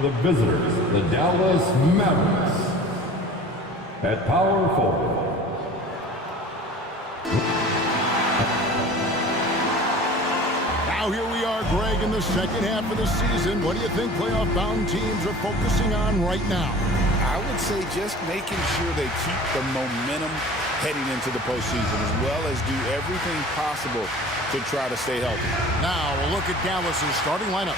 For the visitors, the Dallas Mavericks. At power forward. Now here we are, Greg, in the second half of the season. What do you think playoff-bound teams are focusing on right now? I would say just making sure they keep the momentum heading into the postseason, as well as do everything possible to try to stay healthy. Now we'll look at Dallas's starting lineup.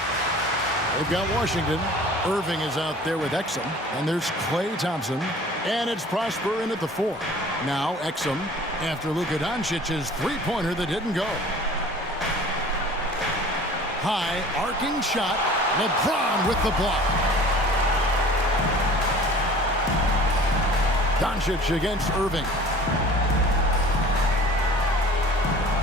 They've got Washington. Irving is out there with Exum. And there's Klay Thompson. And it's Prosper in at the 4. Now Exum after Luka Doncic's three-pointer that didn't go. High arcing shot. LeBron with the block. Doncic against Irving.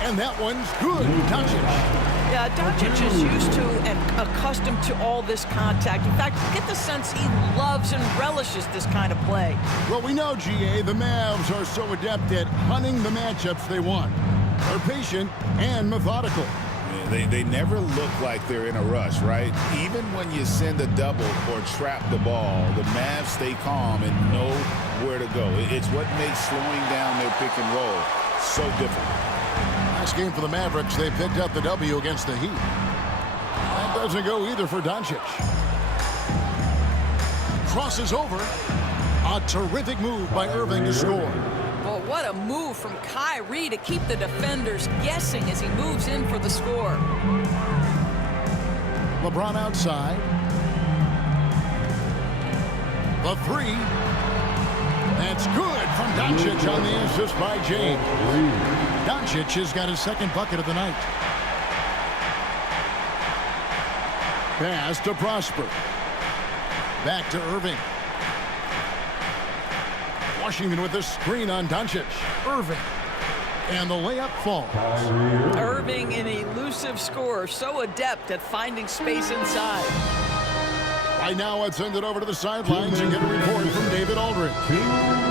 And that one's good. Doncic. Yeah, Doncic is used to and accustomed to all this contact. In fact, you get the sense he loves and relishes this kind of play. Well, we know, GA, the Mavs are so adept at hunting the matchups they want. They're patient and methodical. Yeah, they never look like they're in a rush, right? Even when you send a double or trap the ball, the Mavs stay calm and know where to go. It's what makes slowing down their pick and roll so difficult. Last game for the Mavericks, they picked up the W against the Heat. That doesn't go either for Doncic. Crosses over. A terrific move by Irving to score. Well, what a move from Kyrie to keep the defenders guessing as he moves in for the score. LeBron outside. The 3. That's good from Doncic on the assist by James. Doncic has got his second bucket of the night. Pass to Prosper. Back to Irving. Washington with the screen on Doncic. Irving. And the layup falls. Irving, an elusive scorer, so adept at finding space inside. Right now, let's send it over to the sidelines and get a report from David Aldridge.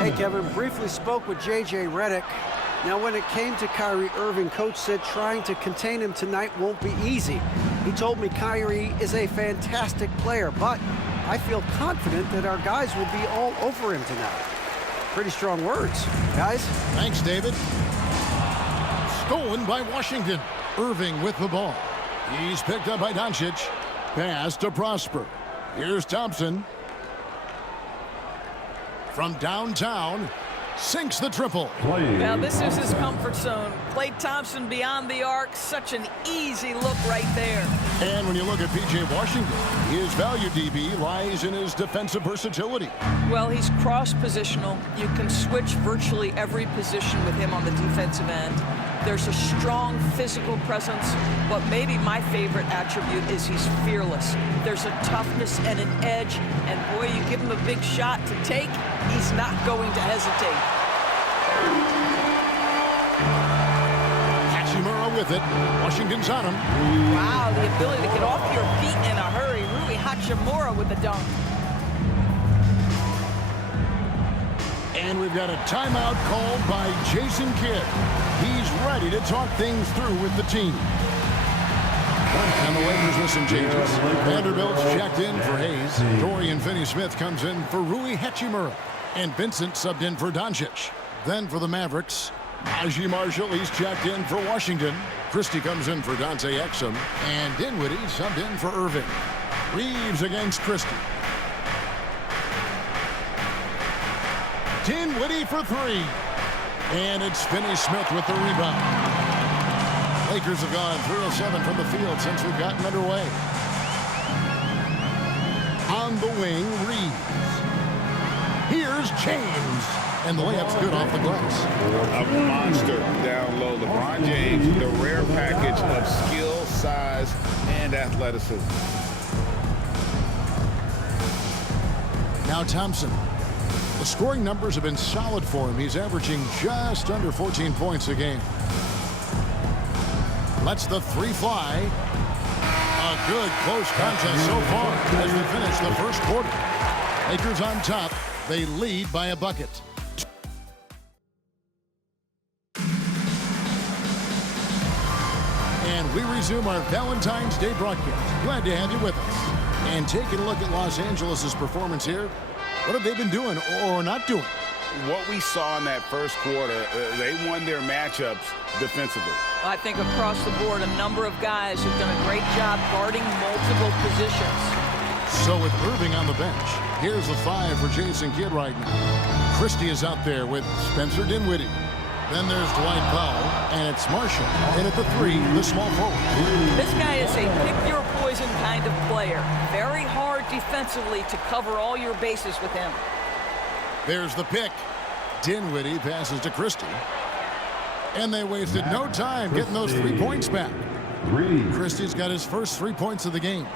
Hey, Kevin, briefly spoke with J.J. Redick. Now, when it came to Kyrie Irving, Coach said trying to contain him tonight won't be easy. He told me Kyrie is a fantastic player, but I feel confident that our guys will be all over him tonight. Pretty strong words, guys. Thanks, David. Stolen by Washington. Irving with the ball. He's picked up by Doncic. Pass to Prosper. Here's Thompson. From downtown, sinks the triple. Now this is his comfort zone. Klay Thompson beyond the arc, such an easy look right there. And when you look at P.J. Washington, his value, DB, lies in his defensive versatility. Well, he's cross-positional. You can switch virtually every position with him on the defensive end. There's a strong physical presence, but maybe my favorite attribute is he's fearless. There's a toughness and an edge, and boy, you give him a big shot to take, he's not going to hesitate. Hachimura with it. Washington's on him. Wow, the ability to get off your feet in a hurry. Rui Hachimura with the dunk. And we've got a timeout called by Jason Kidd. He's ready to talk things through with the team. And the Lakers with some changes. Vanderbilt's checked in for Hayes. Dorian Finney-Smith comes in for Rui Hachimura. And Vincent subbed in for Doncic. Then for the Mavericks, Najee Marshall, he's checked in for Washington. Christie comes in for Dante Exum. And Dinwiddie subbed in for Irving. Reeves against Christie. Dinwiddie for 3. And it's Finney-Smith with the rebound. Lakers have gone 3 of 7 from the field since we've gotten underway. On the wing, Reeves. Here's James. And the layup's good off the glass. A monster down low. LeBron James, the rare package of skill, size, and athleticism. Now Thompson. The scoring numbers have been solid for him. He's averaging just under 14 points a game. Lets the 3 fly. A good close contest so far as we finish the first quarter. Lakers on top. They lead by a bucket. And we resume our Valentine's Day broadcast. Glad to have you with us. And taking a look at Los Angeles' performance here, what have they been doing or not doing? What we saw in that first quarter, they won their matchups defensively. I think across the board, a number of guys have done a great job guarding multiple positions. So with Irving on the bench, here's the 5 for Jason Kidd right now. Christie is out there with Spencer Dinwiddie. Then there's Dwight Powell, and it's Marshall. And at the 3, the small forward. This guy is a pick-your-poison kind of player. Very hard defensively to cover all your bases with him. There's the pick. Dinwiddie passes to Christie. And they wasted no time getting those 3 points back. Christie's got his first 3 points of the game.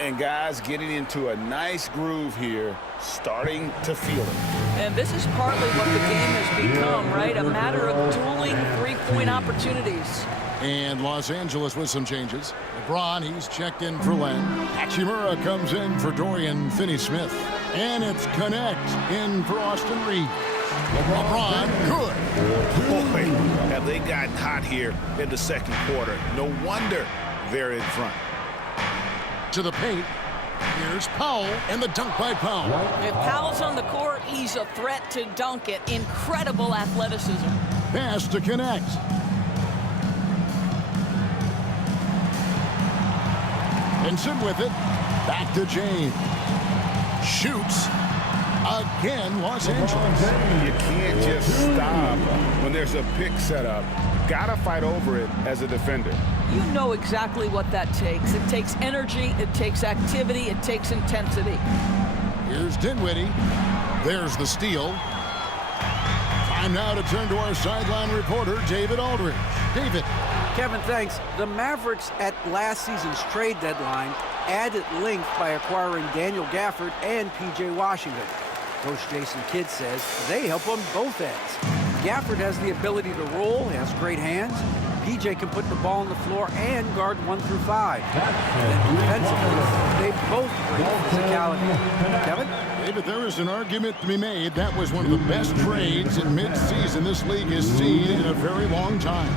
And guys getting into a nice groove here, starting to feel it. And this is partly what the game has become, right? A matter of dueling 3-point opportunities. And Los Angeles with some changes. LeBron, he's checked in for Len. Hachimura comes in for Dorian Finney-Smith. And it's Connect in for Austin Reeves. LeBron, good. Boy, have they gotten hot here in the second quarter. No wonder they're in front. To the paint. Here's Powell, and the dunk by Powell. If Powell's on the court, he's a threat to dunk it. Incredible athleticism. Pass to Connect. Benson with it. Back to James. Shoots. Again, Los Angeles. You can't just stop when there's a pick set up. Gotta fight over it as a defender. You know exactly what that takes. It takes energy, it takes activity, it takes intensity. Here's Dinwiddie. There's the steal. Time now to turn to our sideline reporter, David Aldridge. David. Kevin, thanks. The Mavericks at last season's trade deadline added length by acquiring Daniel Gafford and P.J. Washington. Coach Jason Kidd says they help on both ends. Gafford has the ability to roll, has great hands. P.J. can put the ball on the floor and guard 1 through 5. And defensively, they both bring physicality. Kevin? David, there is an argument to be made. That was one of the best trades in mid-season this league has seen in a very long time.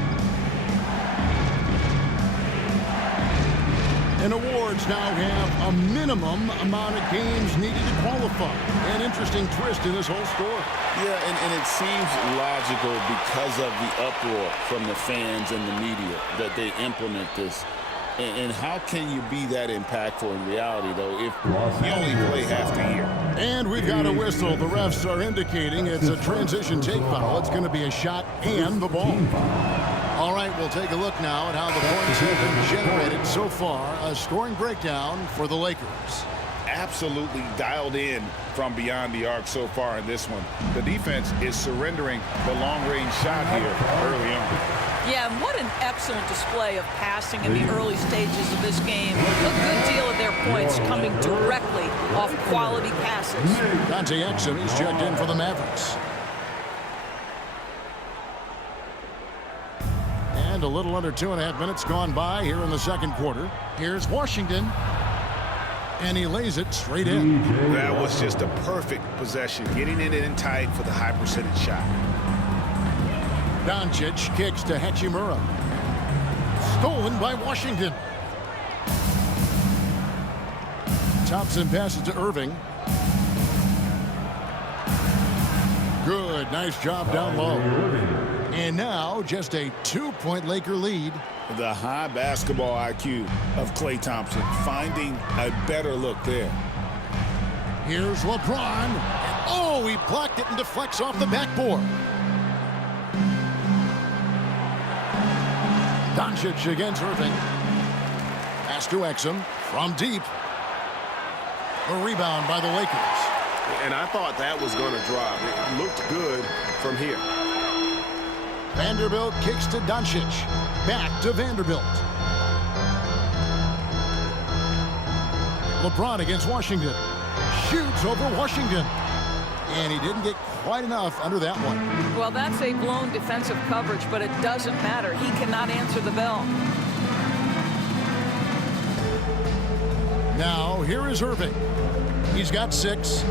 And awards now have a minimum amount of games needed to qualify. An interesting twist in this whole story. Yeah, and it seems logical because of the uproar from the fans and the media that they implement this. And how can you be that impactful in reality, though, if you only play half the year? And we've got a whistle. The refs are indicating it's a transition take foul. It's going to be a shot and the ball. All right, we'll take a look now at how the points have been generated so far. A scoring breakdown for the Lakers. Absolutely dialed in from beyond the arc so far in this one. The defense is surrendering the long-range shot here early on. Yeah, and what an excellent display of passing in the early stages of this game. A good deal of their points coming directly off quality passes. Dante Exum, he's checked in for the Mavericks. And a little under 2.5 minutes gone by here in the second quarter. Here's Washington. And he lays it straight in. That was just a perfect possession, getting it in tight for the high percentage shot. Doncic kicks to Hachimura. Stolen by Washington. Thompson passes to Irving. Good, nice job down low. And now just a 2-point Laker lead. The high basketball IQ of Klay Thompson finding a better look there. Here's LeBron. Oh, he blocked it and deflects off the backboard. Doncic against Irving. Pass to Exum from deep. A rebound by the Lakers. And I thought that was going to drop. It looked good from here. Vanderbilt kicks to Doncic. Back to Vanderbilt. LeBron against Washington. Shoots over Washington. And he didn't get quite enough under that one. Well, that's a blown defensive coverage, but it doesn't matter. He cannot answer the bell. Now, here is Irving. He's got 6.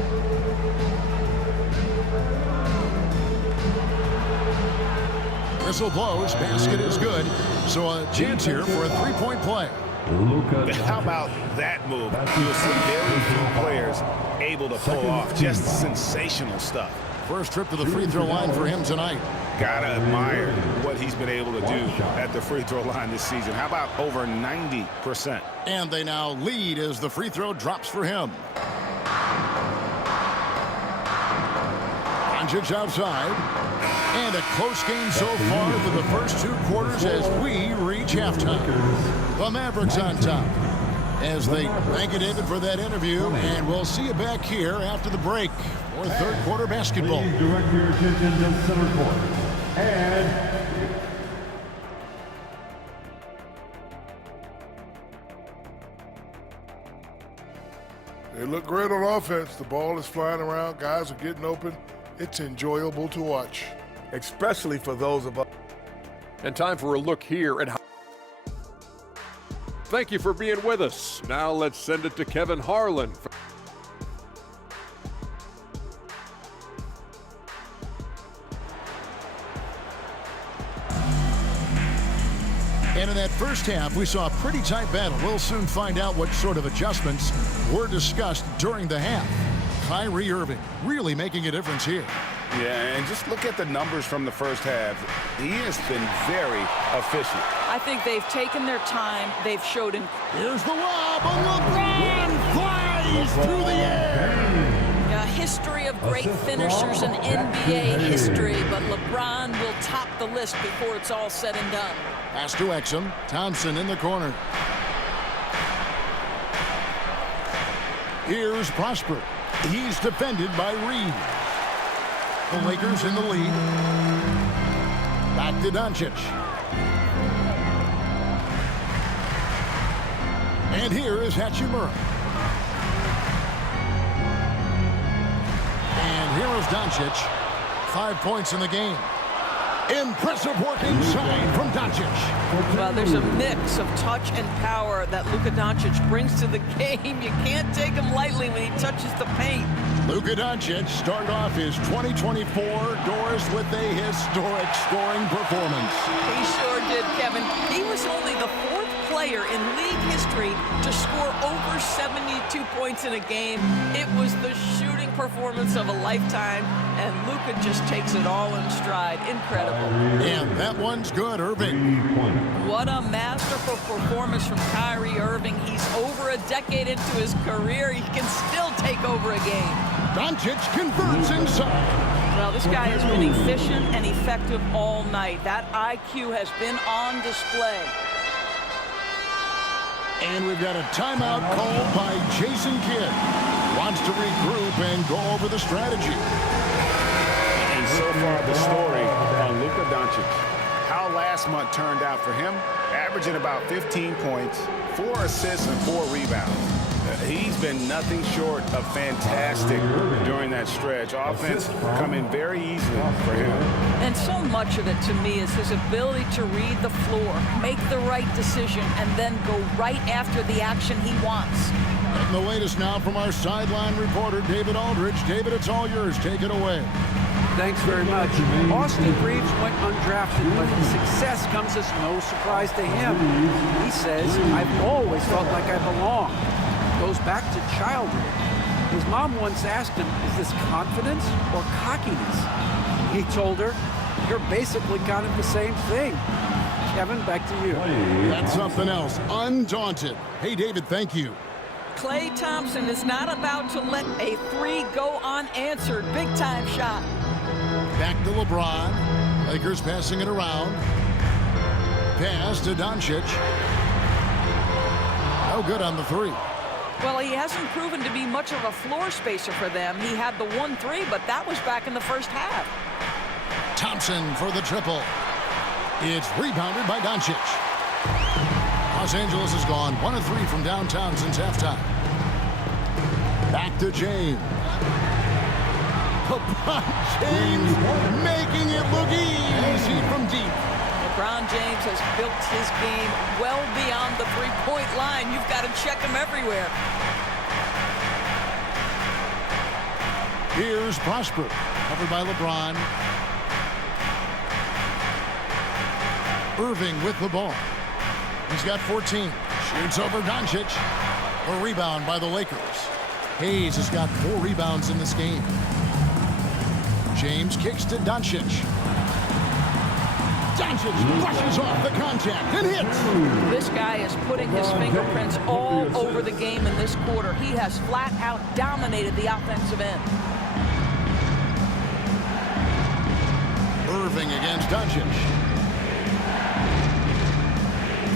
Whistle blows. Basket is good. So a chance here for a 3-point play. Luka How about that move? You'll see very few players able to pull off just sensational stuff. First trip to the free throw line for him tonight. Gotta admire what he's been able to do at the free throw line this season. How about over 90%? And they now lead as the free throw drops for him. Doncic outside. And a close game so far for the first 2 quarters as we reach halftime. The Mavericks on top. As they thank you, David, for that interview. And we'll see you back here after the break for third quarter basketball. Please direct your attention to center court. And they look great on offense. The ball is flying around. Guys are getting open. It's enjoyable to watch. Especially for those of us. And time for a look here at how. Thank you for being with us. Now let's send it to Kevin Harlan. And in that first half, we saw a pretty tight battle. We'll soon find out what sort of adjustments were discussed during the half. Kyrie Irving really making a difference here. Yeah, and just look at the numbers from the first half. He has been very efficient. I think they've taken their time. They've showed him. Here's the lob. LeBron flies through the air. A history of great finishers in NBA history, but LeBron will top the list before it's all said and done. Pass to Exum. Thompson in the corner. Here's Prosper. He's defended by Reed. The Lakers in the lead. Back to Doncic. And here is Hachimura. And here is Doncic. 5 points in the game. Impressive work inside from Doncic. Well, there's a mix of touch and power that Luka Doncic brings to the game. You can't take him lightly when he touches the paint. Luka Doncic started off his 2024 doors with a historic scoring performance. He sure did, Kevin. He was only the 4th player in league history to score over 72 points in a game. It was the shooting performance of a lifetime, and Luka just takes it all in stride. Incredible. And that one's good, Irving. What a masterful performance from Kyrie Irving. He's over a decade into his career. He can still take over a game. Doncic converts inside. Well, this guy has been efficient and effective all night. That IQ has been on display. And we've got a timeout called by Jason Kidd. Wants to regroup and go over the strategy. And so far, the story on Luka Doncic. How last month turned out for him, averaging about 15 points, 4 assists, and 4 rebounds. He's been nothing short of fantastic during that stretch. Offense coming very easily for him. And so much of it, to me, is his ability to read the floor, make the right decision, and then go right after the action he wants. And the latest now from our sideline reporter, David Aldridge. David, it's all yours. Take it away. Thanks very much. Austin Reeves went undrafted, but his success comes as no surprise to him. He says, I've always felt like I belong. Goes back to childhood. His mom once asked him, is this confidence or cockiness? He told her, you're basically kind of the same thing. Kevin, back to you. That's something else. Undaunted. Hey, David, thank you. Klay Thompson is not about to let a 3 go unanswered. Big-time shot. Back to LeBron. Lakers passing it around. Pass to Doncic. No good on the 3. Well, he hasn't proven to be much of a floor spacer for them. He had the 1-3, but that was back in the first half. Thompson for the triple. It's rebounded by Doncic. Los Angeles has gone 1 of 3 from downtown since halftime. Back to James. LeBron James making it look easy from deep. LeBron James has built his game well beyond the three-point line. You've got to check him everywhere. Here's Prosper, covered by LeBron. Irving with the ball. He's got 14. Shoots over Doncic. A rebound by the Lakers. Hayes has got 4 rebounds in this game. James kicks to Doncic. Doncic brushes off the contact and hits. This guy is putting his fingerprints all over the game in this quarter. He has flat out dominated the offensive end. Irving against Doncic.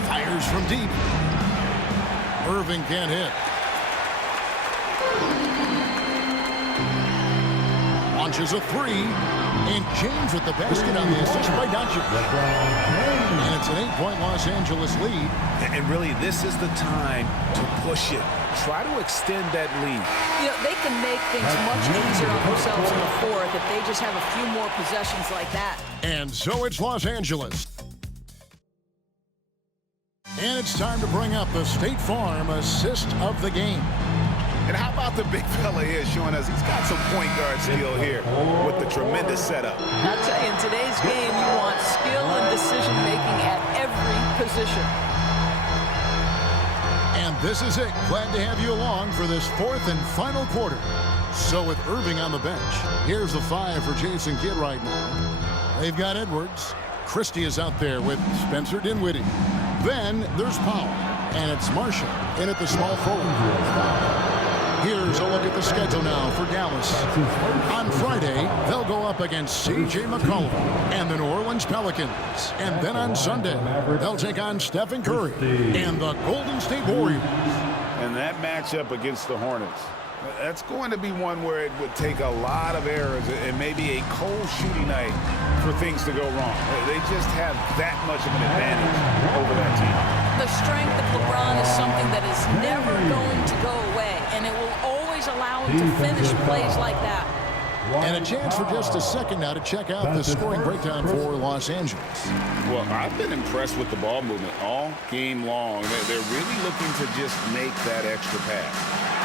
Fires from deep. Irving can't hit. Launches a 3. And James with the basket on the assist by Doncic. And it's an 8-point Los Angeles lead. And really, this is the time to push it. Try to extend that lead. You know, they can make things much easier on themselves in the fourth if they just have a few more possessions like that. And so it's Los Angeles. And it's time to bring up the State Farm assist of the game. And how about the big fella here showing us he's got some point guard skill here with the tremendous setup. I'll tell you, in today's game, you want skill and decision-making at every position. And this is it. Glad to have you along for this 4th and final quarter. So with Irving on the bench, here's the 5 for Jason Kidd right now. They've got Edwards. Christie is out there with Spencer Dinwiddie. Then there's Powell, and it's Marshall in at the small forward. Here's a look at the schedule now for Dallas. On Friday, they'll go up against C.J. McCollum and the New Orleans Pelicans. And then on Sunday, they'll take on Stephen Curry and the Golden State Warriors. And that matchup against the Hornets, that's going to be one where it would take a lot of errors and maybe a cold shooting night for things to go wrong. They just have that much of an advantage over that team. The strength of LeBron is something that is never going to go away, and it will always allow him to finish plays like that. And a chance for just a second now to check out the scoring breakdown for Los Angeles. Well, I've been impressed with the ball movement all game long. They're really looking to just make that extra pass.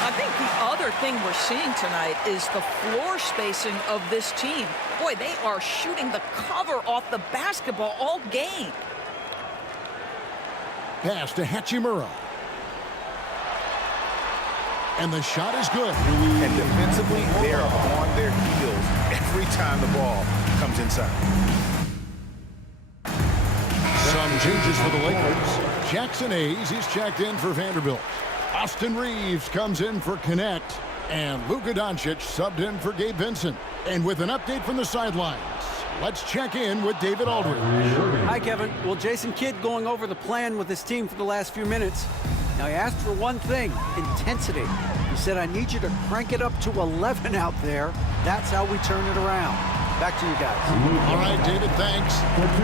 I think the other thing we're seeing tonight is the floor spacing of this team. Boy, they are shooting the cover off the basketball all game. Pass to Hachimura. And the shot is good. And defensively, they are on their heels every time the ball comes inside. Some changes for the Lakers. Jackson Hayes, he's checked in for Vanderbilt. Austin Reeves comes in for Connect. And Luka Doncic subbed in for Gabe Vincent. And with an update from the sidelines, let's check in with David Aldridge. Hi, Kevin. Well, Jason Kidd going over the plan with his team for the last few minutes. Now, he asked for one thing, intensity. He said, I need you to crank it up to 11 out there. That's how we turn it around. Back to you guys. All right, David, thanks.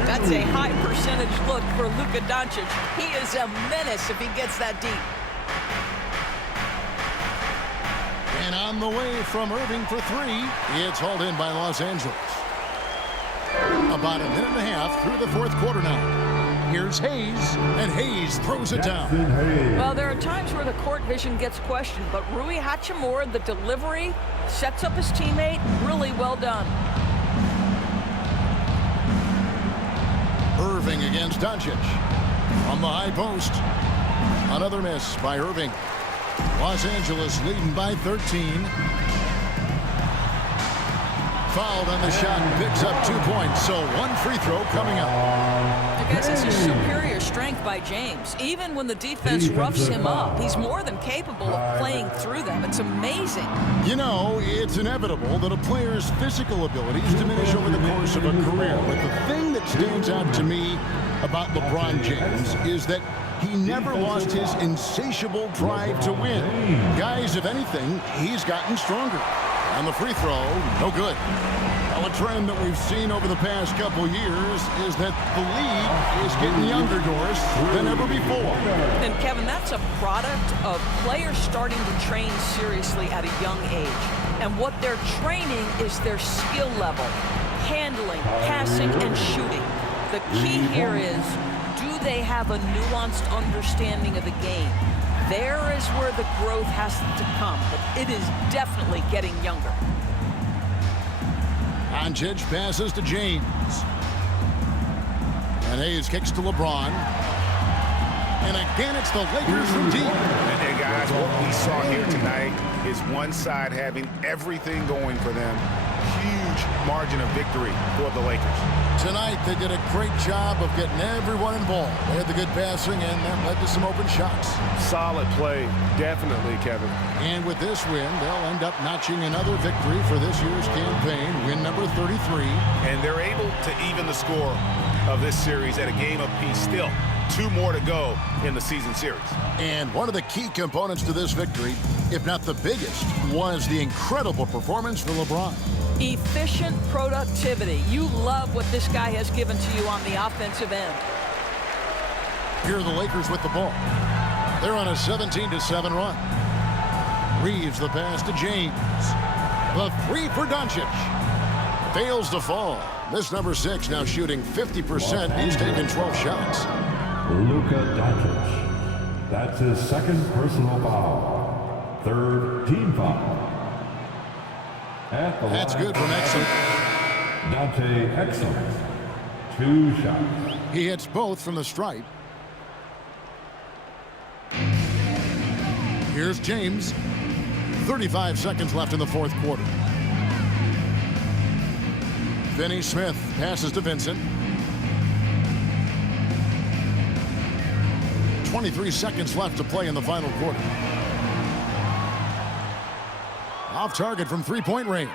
That's a high percentage look for Luka Doncic. He is a menace if he gets that deep. And on the way from Irving for 3, it's hauled in by Los Angeles. About a minute and a half through the 4th quarter now. Here's Hayes, and Hayes throws it down. Well, there are times where the court vision gets questioned, but Rui Hachimura, the delivery, sets up his teammate. Really well done. Irving against Doncic. From the high post. Another miss by Irving. Los Angeles leading by 13. Fouled on the shot and picks up 2 points, so 1 free throw coming up. I guess this is superior strength by James. Even when the defense roughs him up, he's more than capable of playing through them. It's amazing. You know, it's inevitable that a player's physical abilities diminish over the course of a career. But the thing that stands out to me about LeBron James is that he never lost his insatiable drive to win. Guys, if anything, he's gotten stronger. And the free throw, no good. Well, a trend that we've seen over the past couple years is that the league is getting younger, Doris, than ever before. And Kevin, that's a product of players starting to train seriously at a young age. And what they're training is their skill level, handling, passing, and shooting. The key here is, do they have a nuanced understanding of the game? There is where the growth has to come, but it is definitely getting younger. Doncic passes to James. And Hayes kicks to LeBron. And again, it's the Lakers from deep. And guys, what we saw here tonight is one side having everything going for them. Huge margin of victory for the Lakers. Tonight, they did a great job of getting everyone involved. They had the good passing, and that led to some open shots. Solid play, definitely, Kevin. And with this win, they'll end up notching another victory for this year's campaign, win number 33. And they're able to even the score of this series at a game apiece. Still, 2 more to go in the season series. And one of the key components to this victory, if not the biggest, was the incredible performance for LeBron. Efficient productivity. You love what this guy has given to you on the offensive end. Here are the Lakers with the ball. They're on a 17-7 run. Reeves the pass to James. The 3 for Doncic. Fails to fall. This number 6 now shooting 50%. He's taken 12 shots. Luka Doncic. That's his 2nd personal foul. 3rd team foul. That's good from Exum. Dante Exum. 2 shots. He hits both from the stripe. Here's James. 35 seconds left in the 4th quarter. Finney Smith passes to Vincent. 23 seconds left to play in the final quarter. Off target from 3-point range.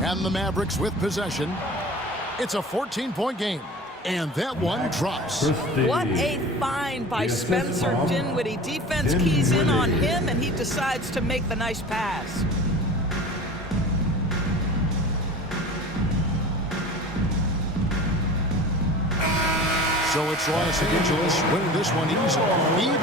And the Mavericks with possession. It's a 14-point game. And that one drops. What a find by Spencer Dinwiddie. Defense keys in on him, and he decides to make the nice pass. So it's Los Angeles winning this one easily. Even